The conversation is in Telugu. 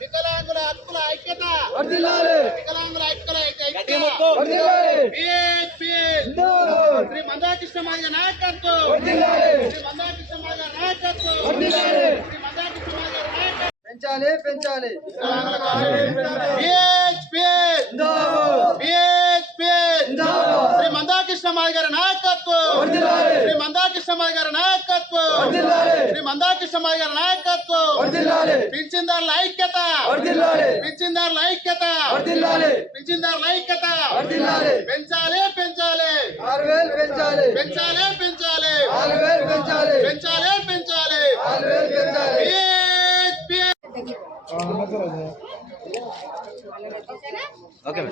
వికలాంగుల హక్కుల ఐక్యత, వికలాంగుల హక్కుల ఐక్యత, శ్రీ మందాకృష్ణ మాదిగ నాయకత్వం, శ్రీ మందాకృష్ణ మాదిగ నాయకత్వం, శ్రీ మందాకృష్ణ మాదిగ నాయకత్వం. పెంచాలి పెంచాలి శ్రీ మందాకృష్ణ మాదిగ గారి నాయకత్వం, శ్రీ మందాకృష్ణ మాదిగ గారి నాయకత్వం, శ్రీ మందాకృష్ణ మాదిగ గారి నాయకత్వం. పింఛన్దారుల ఐక్యత, పింఛన్దారుల ఐక్యత, పింఛన్దారుల ఐక్యత. పెంచాలి పెంచాలి 6000 పెంచాలి పెంచాలి పెంచాలి పెంచాలి పెంచాలి పెంచాలి. ఓకే.